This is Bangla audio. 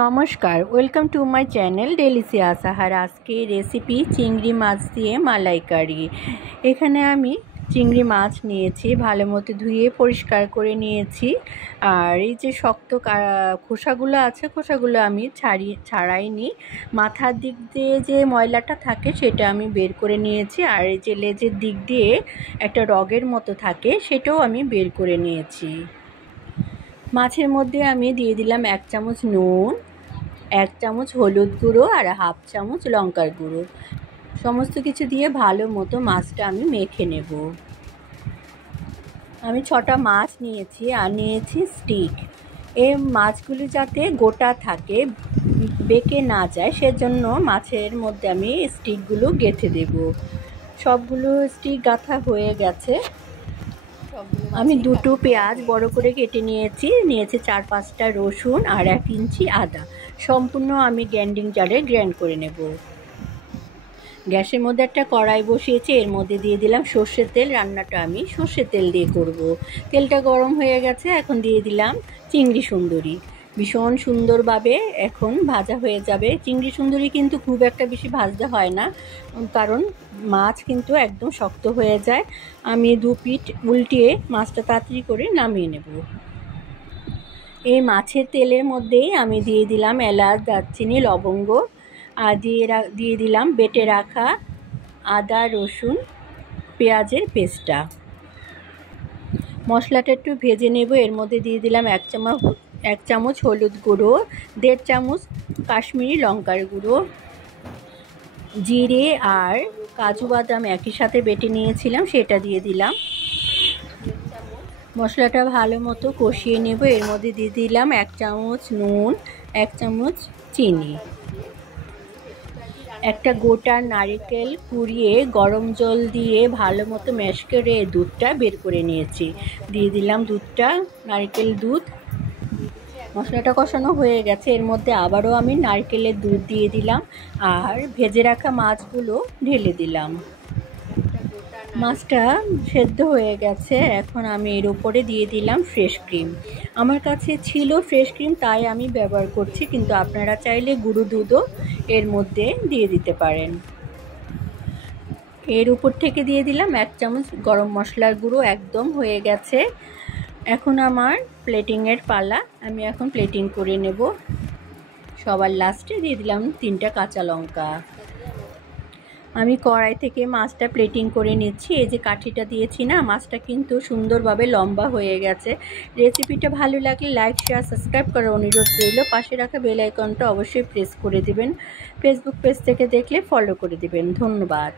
নমস্কার, welcome to my channel delicious আহার। আজকে রেসিপি চিংড়ি মাছ দিয়ে মালাইকারি। এখানে আমি চিংড়ি মাছ নিয়েছি, ভালো মতো ধুয়ে পরিষ্কার করে নিয়েছি। আর এই যে শক্ত খোসাগুলো আছে, খোসাগুলো আমি ছাড়াইনি। মাথার দিক দিয়ে যে ময়লাটা থাকে সেটা আমি বের করে নিয়েছি। আর এই যে লেজের দিক দিয়ে একটা রগের মতো থাকে, সেটাও আমি বের করে নিয়েছি। মাছের মধ্যে আমি দিয়ে দিলাম 1 চামচ নুন, 1 চামচ হলুদ গুঁড়ো আর হাফ চামচ লঙ্কার গুঁড়ো। সমস্ত কিছু দিয়ে ভালো মতো মাছটা আমি মেখে নেব। আমি 6টা মাছ নিয়েছি আর নিয়েছি স্টিক। এই মাছগুলি যাতে গোটা থাকে, বেঁকে না যায়, সেজন্য মাছের মধ্যে আমি স্টিকগুলো গেঁথে দেব। সবগুলো স্টিক গাঁথা হয়ে গেছে। আমি 2টো পেঁয়াজ বড় করে কেটে নিয়েছি 4-5টা রসুন আর 1 ইঞ্চি আদা। সম্পূর্ণ আমি গ্রাইন্ডিং জারে গ্রাইন্ড করে নেব। গ্যাসের মধ্যে একটা কড়াই বসিয়েছি, এর মধ্যে দিয়ে দিলাম সর্ষের তেল। রান্নাটা আমি সর্ষের তেল দিয়ে করব। তেলটা গরম হয়ে গেছে, এখন দিয়ে দিলাম চিংড়ি সুন্দরী। ভীষণ সুন্দরভাবে এখন ভাজা হয়ে যাবে। চিংড়ি সুন্দরী কিন্তু খুব একটা বেশি ভাজতে হয় না, কারণ মাছ কিন্তু একদম শক্ত হয়ে যায়। আমি 2 পিঠ উল্টিয়ে মাছটা তাড়াতাড়ি করে নামিয়ে নেব। এই মাছের তেলের মধ্যেই আমি দিয়ে দিলাম এলাচ, দারচিনি, লবঙ্গ আর দিয়ে দিলাম বেটে রাখা আদা, রসুন, পেঁয়াজের পেস্টটা। মশলাটা একটু ভেজে নেব। এর মধ্যে দিয়ে দিলাম 1 চামচ হলুদ গুঁড়ো, 1.5 চামচ কাশ্মীরি লঙ্কার গুঁড়ো, জিরে আর কাজু বাদাম একই সাথে বেটে নিয়েছিলাম, সেটা দিয়ে দিলাম। মশলাটা ভালো মতো কষিয়ে নেব। এর মধ্যে দিয়ে দিলাম 1 চামচ নুন, 1 চামচ চিনি। একটা গোটা নারকেল কুড়িয়ে গরম জল দিয়ে ভালো মতো ম্যাশ করে দুধটা বের করে নিয়েছি। দিয়ে দিলাম দুধটা, নারকেল দুধ। মশলাটা কষানো হয়ে গেছে, এর মধ্যে আবারও আমি নারকেলের দুধ দিয়ে দিলাম আর ভেজে রাখা মাছগুলো ঢেলে দিলাম। মাছটা সেদ্ধ হয়ে গেছে, এখন আমি এর উপরে দিয়ে দিলাম ফ্রেশ ক্রিম। আমার কাছে ছিল ফ্রেশ ক্রিম, তাই আমি ব্যবহার করছি, কিন্তু আপনারা চাইলে গুঁড়ো দুধও এর মধ্যে দিয়ে দিতে পারেন। এর উপর থেকে দিয়ে দিলাম 1 চামচ গরম মশলার গুঁড়ো। একদম হয়ে গেছে, এখন আমার প্লেটিংয়ের পালা। আমি এখন প্লেটিং করে নেব। সবার লাস্টে দিয়ে দিলাম 3টা কাঁচা লঙ্কা। আমি কড়াই থেকে মাছটা প্লেটিং করে নিচ্ছি। এই যে কাঠিটা দিয়েছি না, মাছটা কিন্তু সুন্দরভাবে লম্বা হয়ে গেছে। রেসিপিটা ভালো লাগলে লাইক, শেয়ার, সাবস্ক্রাইব করার অনুরোধ রইল। পাশে রাখা বেল আইকনটা অবশ্যই প্রেস করে দিবেন। ফেসবুক পেজ থেকে দেখলে ফলো করে দিবেন। ধন্যবাদ।